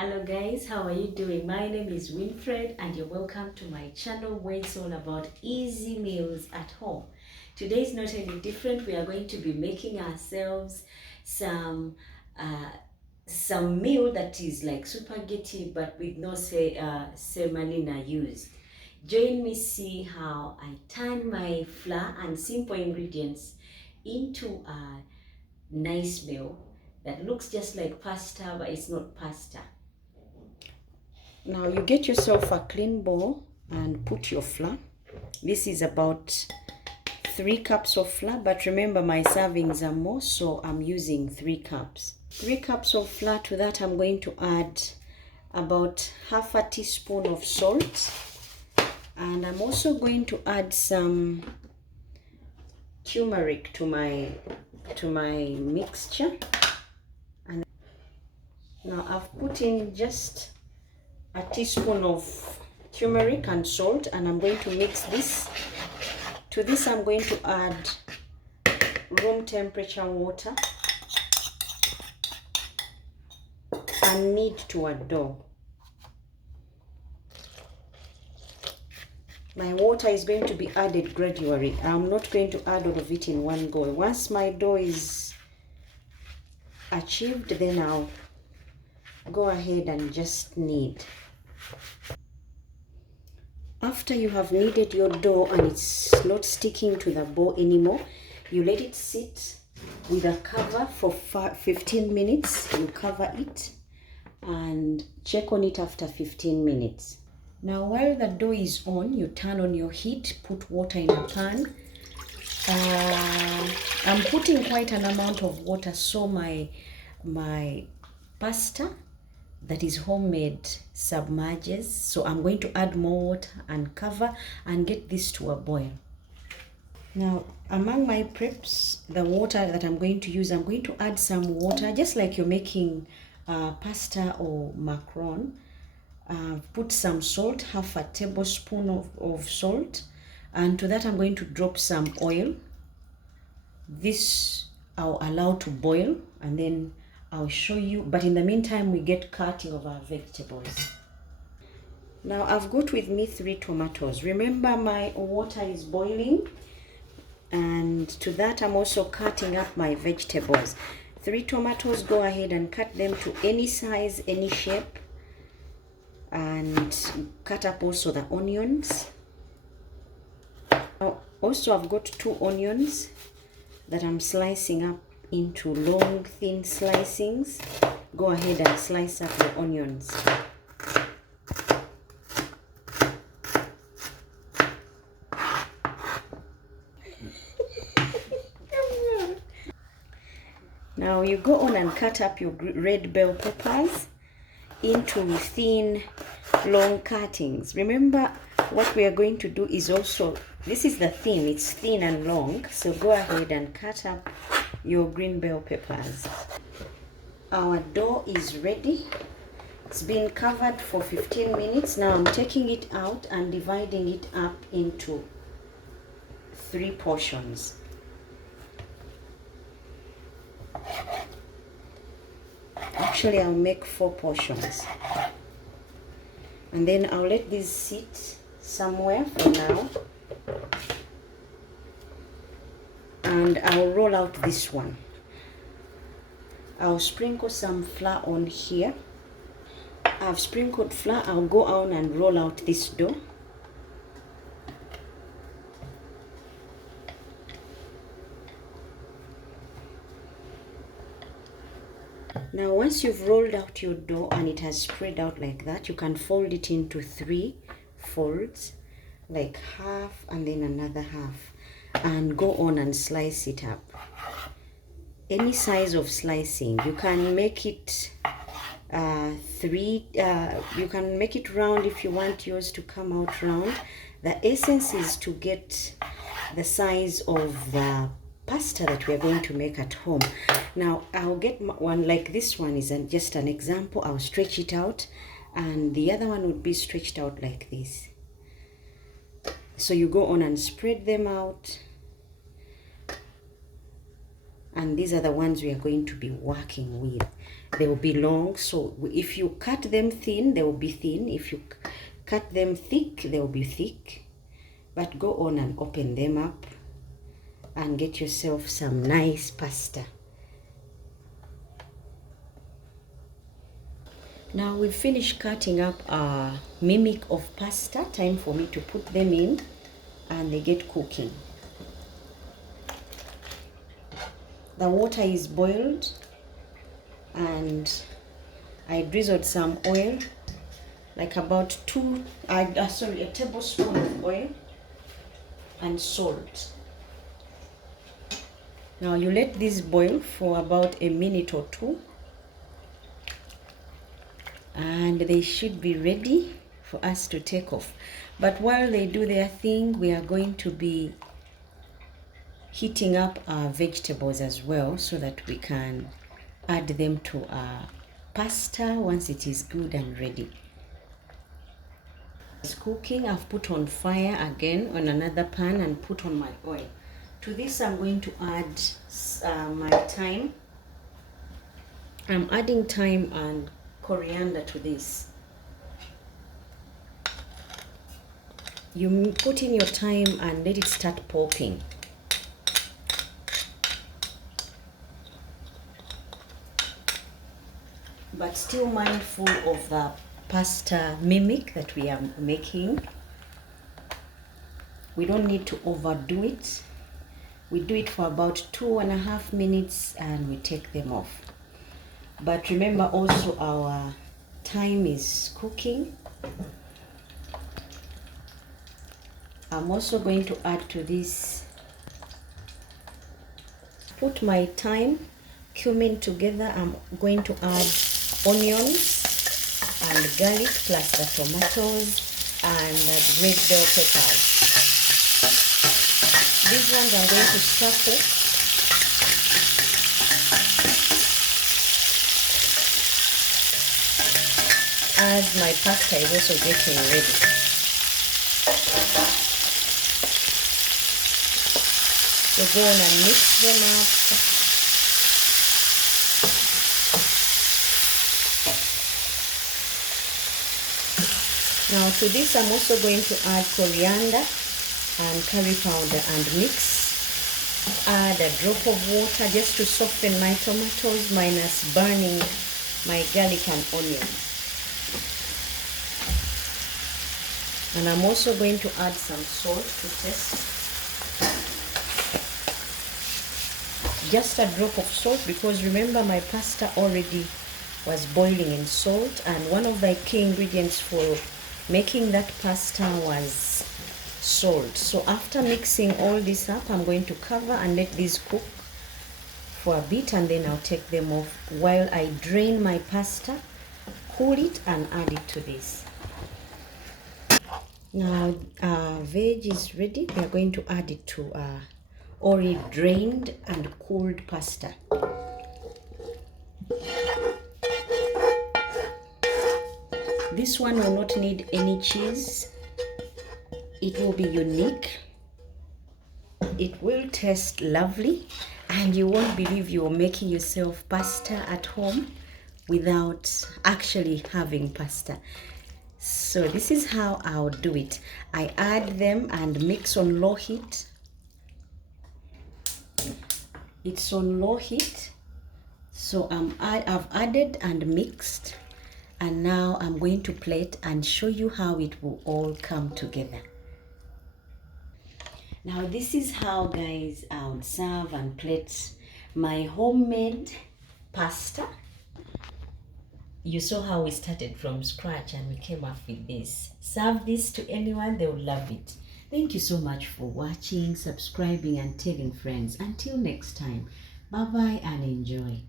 Hello guys, how are you doing? My name is Winfred and you're welcome to my channel where it's all about easy meals at home. Today is not any different. We are going to be making ourselves some meal that is like spaghetti but with no semolina used. Join me see how I turn my flour and simple ingredients into a nice meal that looks just like pasta but it's not pasta. Now you get yourself a clean bowl and put your flour. This is about 3 cups of flour, but remember my servings are more, so I'm using 3 cups. 3 cups of flour. To that I'm going to add about half a teaspoon of salt, and I'm also going to add some turmeric to my mixture. And now I've put in just a teaspoon of turmeric and salt, and I'm going to mix this. To this I'm going to add room temperature water and knead to a dough. My water is going to be added gradually. I'm not going to add all of it in one go. Once my dough is achieved, then I'll go ahead and just knead. After you have kneaded your dough and it's not sticking to the bowl anymore, you let it sit with a cover for 15 minutes. You cover it and check on it after 15 minutes. Now while the dough is on, you turn on your heat, put water in a pan. I'm putting quite an amount of water so my pasta that is homemade submerges, so I'm going to add more water and cover and get this to a boil. Now among my preps, the water that I'm going to use, I'm going to add some water just like you're making pasta or macaron. Put some salt, half a tablespoon of salt, and to that I'm going to drop some oil. This I'll allow to boil and then I'll show you, but in the meantime we get cutting of our vegetables. Now I've got with me 3 tomatoes. Remember my water is boiling, and to that I'm also cutting up my vegetables. 3 tomatoes, go ahead and cut them to any size, any shape, and cut up also the onions. Now also I've got 2 onions that I'm slicing up into long thin slicings. Go ahead and slice up the onions. Now you go on and cut up your red bell peppers into thin long cuttings. Remember what we are going to do is also, this is the theme, it's thin and long, so go ahead and cut up your green bell peppers. Our dough is ready. It's been covered for 15 minutes. Now I'm taking it out and dividing it up into 3 portions. Actually I'll make 4 portions, and then I'll let these sit somewhere for now, and I'll roll out this one. I'll sprinkle some flour on here. I've sprinkled flour. I'll go on and roll out this dough. Now once you've rolled out your dough and it has spread out like that, you can fold it into 3 folds, like half and then another half, and go on and slice it up. Any size of slicing. You can make it you can make it round if you want yours to come out round. The essence is to get the size of the pasta that we are going to make at home. Now I'll get one like this one is just an example. I'll stretch it out, and the other one would be stretched out like this. So you go on and spread them out, and these are the ones we are going to be working with. they will be long. So if you cut them thin, they will be thin. If you cut them thick, they will be thick. But go on and open them up and get yourself some nice pasta. Now we've finished cutting up our mimic of pasta. Time for me to put them in and they get cooking. The water is boiled and I drizzled some oil, like about a tablespoon of oil and salt. Now you let this boil for about a minute or two and they should be ready for us to take off. But while they do their thing, we are going to be heating up our vegetables as well so that we can add them to our pasta once it is good and ready. It's cooking. I've put on fire again on another pan and put on my oil. To this I'm going to add my thyme. I'm adding thyme and coriander to this. You put in your thyme and let it start popping. But still mindful of the pasta mimic that we are making. We don't need to overdo it. We do it for about 2.5 minutes and we take them off. But remember also our thyme is cooking. I'm also going to add to this, put my thyme, cumin together. I'm going to add onions and garlic plus the tomatoes and the red bell peppers. These ones I'm going to shuffle. As my pasta is also getting ready. So go on and mix them up. Now to this I'm also going to add coriander and curry powder and mix. Add a drop of water just to soften my tomatoes minus burning my garlic and onions. And I'm also going to add some salt to taste. Just a drop of salt because remember my pasta already was boiling in salt, and one of the key ingredients for making that pasta was salt. So after mixing all this up, I'm going to cover and let these cook for a bit and then I'll take them off while I drain my pasta, cool it and add it to this. Now our veg is ready. We are going to add it to our already drained and cooled pasta. This one will not need any cheese. It will be unique. It will taste lovely and you won't believe you're making yourself pasta at home without actually having pasta. So this is how I'll do it. I add them and mix on low heat. It's on low heat. So I've added and mixed, and now I'm going to plate and show you how it will all come together. Now this is how, guys, I would serve and plate my homemade pasta. You saw how we started from scratch and we came up with this. Serve this to anyone, they will love it. Thank you so much for watching, subscribing and telling friends. Until next time, bye bye and enjoy.